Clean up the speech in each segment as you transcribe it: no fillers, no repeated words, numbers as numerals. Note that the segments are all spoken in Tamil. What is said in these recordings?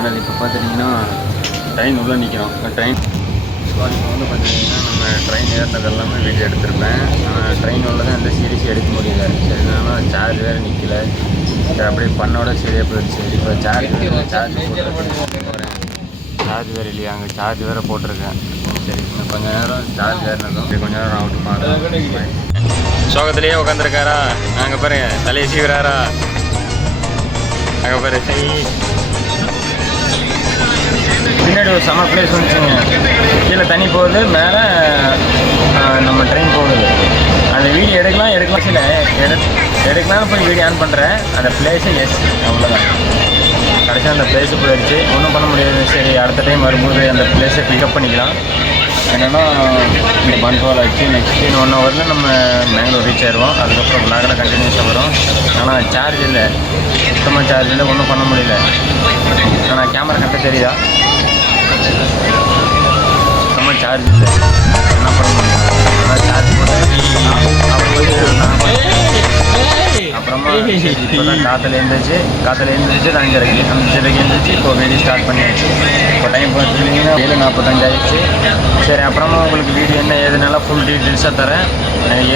இப்போ பார்த்துட்டிங்கன்னா ட்ரெயின் உள்ளே நிற்கிறோம். ட்ரெயின் இப்போ வந்து பார்த்திங்கன்னா நம்ம ட்ரெயின் ஏறினது எல்லாமே வீடியோ எடுத்திருப்பேன். ஆனால் ட்ரெயின் உள்ள தான் எந்த சீரிஸ் எடுக்க முடியல. சரி என்னன்னா சார்ஜ் வேறு நிற்கல. சரி அப்படியே பண்ணோட சரியாக போயிடுச்சு. இப்போ சார்ஜ் வேறு இல்லையா, அங்கே சார்ஜ் வேறு போட்டிருக்கேன். சரி இன்னும் கொஞ்சம் நேரம் சார்ஜ் ஏறினதும் கொஞ்சம் நேரம் அவுட்டு பார்க்கலாம். சோகத்திலேயே உட்காந்துருக்காரா, நாங்கள் பாருங்க தலையை சீவிராரா, அங்கே பாரு பின்னாடி ஒரு சம்மர் பிளேஸ் வந்துச்சுங்க. கீழே தண்ணி போகுது, மேலே நம்ம ட்ரெயின் போகுது. அந்த வீடியோ எடுக்கலாம் சில எடுக்கலாம்னு போய் வீடியோ ஆன் பண்ணுறேன். அந்த பிளேஸு எஸ் அவ்வளோதான். கடைசியாக அந்த பிளேஸு போயிடுச்சு, ஒன்றும் பண்ண முடியாது. சரி அடுத்த டைம் வரும்போது அந்த பிளேஸை பிக்கப் பண்ணிக்கலாம். என்னென்னா இந்த பன்ட்வால் ஆச்சு. நெக்ஸ்ட் இன் 1 ஹவரில் நம்ம மேங்களூர் ரீச் ஆயிடுவோம். அதுக்கப்புறம் விளாகில் கண்டினியூஸாக வரும். ஆனால் சார்ஜ் இல்லை, சுத்தமாக சார்ஜ் இல்லை, ஒன்றும் பண்ண முடியல. ஆனால் கேமரா கரெக்டாக தெரியுதா, சுத்தமாக சார்ஜ் இல்லை, என்ன பண்ண முடியும். ஆனால் சார்ஜ் அப்புறமா இப்போ தான் காற்றுல எழுந்திரிச்சு 5:30 எழுந்திரிச்சு இப்போ வீடியோ ஸ்டார்ட் பண்ணியாச்சு. இப்போ டைம் பார்த்துட்டிங்கன்னா 7:45 ஆகிடுச்சு. சரி அப்புறமா உங்களுக்கு வீடியோ என்ன ஏதுனால ஃபுல் டீட்டெயில்ஸாக தரேன்.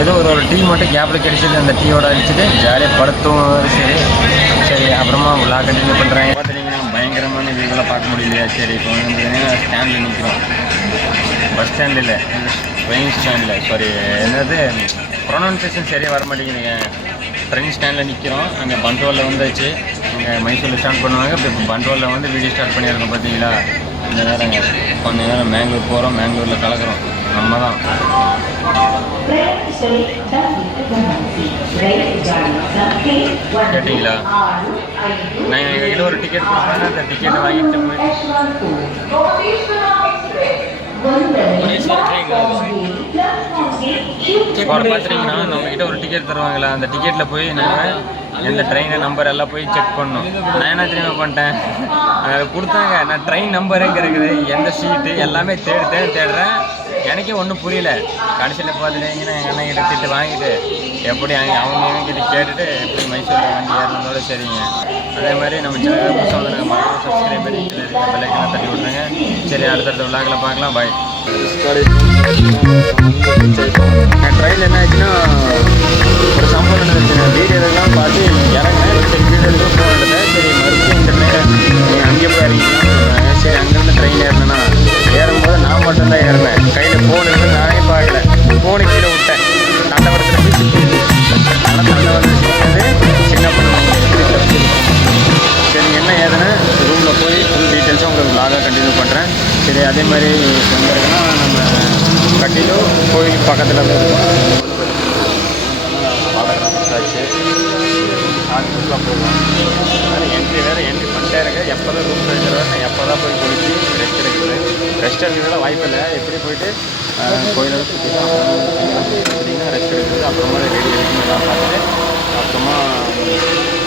ஏதோ ஒரு டீ மட்டும் கேப்பில் கிடைச்சிது, அந்த டீயோட அடிச்சுட்டு ஜாலியாக படுத்தும். சரி அப்புறமா விளாக் கண்டினியூ பண்ணுறேன். பார்த்துட்டிங்கன்னா பயங்கரமான வியூவெல்லாம் பார்க்க முடியலையா. சரி இப்போ வந்து ஸ்டாண்டில் நிற்கிறோம். பஸ் ஸ்டாண்டில் இல்லை, ட்ரெயின் ஸ்டாண்டில். சாரி என்னது ப்ரொனவுன்சியேஷன் சரியாக வர மாட்டேங்குதுங்க. ட்ரெயின் ஸ்டாண்டில் நிற்கிறோம். அங்கே பன்ட்வாலில் வந்தாச்சு. இங்கே மைசூரில் ஸ்டார்ட் பண்ணுவாங்க. இப்போ பன்ட்வாலில் வந்து வீடியோ ஸ்டார்ட் பண்ணியிருக்கோம். பார்த்தீங்களா, இந்த நேரங்க கொஞ்ச நேரம் மேங்களூர் போகிறோம், மேங்களூரில் கலக்கிறோம். நம்ம தான் கேட்டிங்களா. நான் எங்ககிட்ட ஒரு டிக்கெட் கொடுத்தாங்க, அந்த டிக்கெட்டை வாங்கிட்டு பார்த்துட்டிங்கன்னா நம்மக்கிட்ட ஒரு டிக்கெட் தருவாங்களா, அந்த டிக்கெட்டில் போய் நாங்கள் எந்த ட்ரெயின் நம்பர் எல்லாம் போய் செக் பண்ணோம். நான் என்ன தெரியுமா பண்ணிட்டேன், கொடுத்தாங்க. நான் ட்ரெயின் நம்பர் எங்கே இருக்குது, எந்த சீட்டு எல்லாமே தேடுறேன். எனக்கே ஒன்றும் புரியல. கடைசியில் பார்த்துட்டிங்கன்னா எங்கள் அண்ணன் கிட்ட திட்டு வாங்கிட்டு எப்படி அவங்க கிட்ட கேட்டுட்டு எப்படி மைசூரில் வண்டி ஏறினதோட சரிங்க. அதே மாதிரி நம்ம சேனல் புதுசாக வந்து நாங்கள் மறக்காம சப்ஸ்கிரைப் பண்ணி பெல்லைக்கெல்லாம் தட்டி விட்ருங்க. சரி அடுத்தடுத்த விளாகில் பார்க்கலாம். பாய். ட்ரெயின் என்ன ஆச்சுன்னா ஒரு சம்பவம் நடந்துச்சு. வீடியோலாம் பார்த்து இறங்கினேன். சரி வீடியோக்கு ஃபோன் எடுத்தேன். சரி மறுபடியும் இந்த ட்ரெயின் நீங்கள் அங்கே போய் இறங்கிக்கலாம். சரி அங்கேருந்து ட்ரெயின் ஏறினேன்னா ஏறும்போது நான் மட்டும்தான் ஏறினேன். கையில் ஃபோன் இருந்து நானே பார்க்கல. ஃபோனு கீழே விட்டேன். தண்டவரத்தில் ஆனால் தண்டவரத்தில் சின்ன பண்ணுவாங்க. சரி என்ன ஏதுன்னு ரூமில் போய் ஃபுல் டீட்டெயில்ஸும் உங்களுக்கு விளாகாக கண்டினியூ பண்ணுறேன். சரி அதே மாதிரி சொந்தம்னா நம்ம கட்டிலும் கோயில் பக்கத்தில் வாடகை ஆஃபீஸ்லாம் போடுவோம். அது என்ட்ரி பண்ணிட்டே இருக்கேன். எப்போ தான் ரூம் எடுக்கிறேன், நான் எப்போ தான் போய் குளிச்சு ரெஸ்ட் எடுக்கிறது. ரெஸ்ட் எடுக்கிறதுல வாய்ப்பு இல்லை. எப்படி போயிட்டு கோயிலில் சுற்றிங்கன்னா ரெஸ்ட் எடுக்கிறது. அப்புறமா ரெடி எடுக்கணும் பார்த்துட்டு அப்புறமா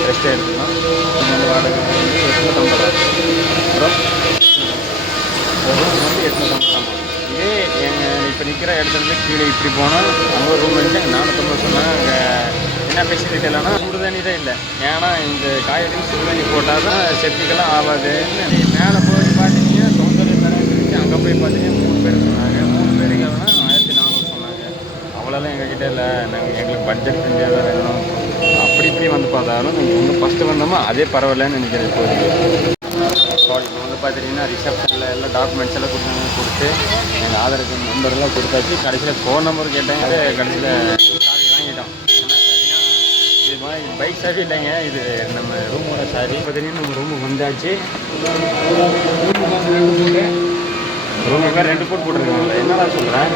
ரெஸ்ட் எடுத்துக்கலாம். இந்த வாடகை வந்து 850. அப்புறம் ரூம் வந்து 850. இதே எங்கள் இப்போ நிற்கிற இடத்துல கீழே இப்படி போனால் அங்கே ஒரு ரூம் இருந்துச்சு. 450 சொன்னால் அங்கே என்ன ஃபெசிலிட்டி இல்லைன்னா சுடு தண்ணி தான் இல்லை. ஏன்னா இந்த காய்கறி சுடு தண்ணி போட்டால் தான் செப்டிக்கெல்லாம் ஆகாது. மேலே போய் பார்த்தீங்கன்னா சௌந்தரிய தரம் இருந்துச்சு. அங்கே போய் பார்த்தீங்கன்னா 3 பேர் சொன்னாங்க. 3 பேருக்கு எவ்வளோனா 1400 சொன்னாங்க. அவ்வளோதான் எங்ககிட்ட இல்லை. எங்களுக்கு பட்ஜெட் ஃப்ரெண்ட்லியாக தான் வேணும். அப்படி இப்படி வந்து பார்த்தாலும் நீங்கள் வந்து ஃபஸ்ட்டு வந்தோமா அதே பரவாயில்லன்னு நினைக்கிறேன். இப்போதைக்கு இப்போ வந்து பார்த்துட்டிங்கன்னா ரிசப்ஷனில் எல்லாம் டாக்குமெண்ட்ஸ் எல்லாம் கொடுத்து எங்கள் ஆதார் நம்பரெல்லாம் கொடுத்தாச்சு. கடைசியில் ஃபோன் நம்பர் கேட்டேன். கடைசியில் சாவி வாங்கிட்டோம். என்ன சாவினா இது மாதிரி பைக் சாவி இல்லைங்க, இது நம்ம ரூமோட சாவி. பார்த்தீங்கன்னா நம்ம ரூமுக்கு வந்தாச்சு. ரூமுக்கு 2 போட் போட்டிருக்காங்க. என்னடா சொல்கிறேன்.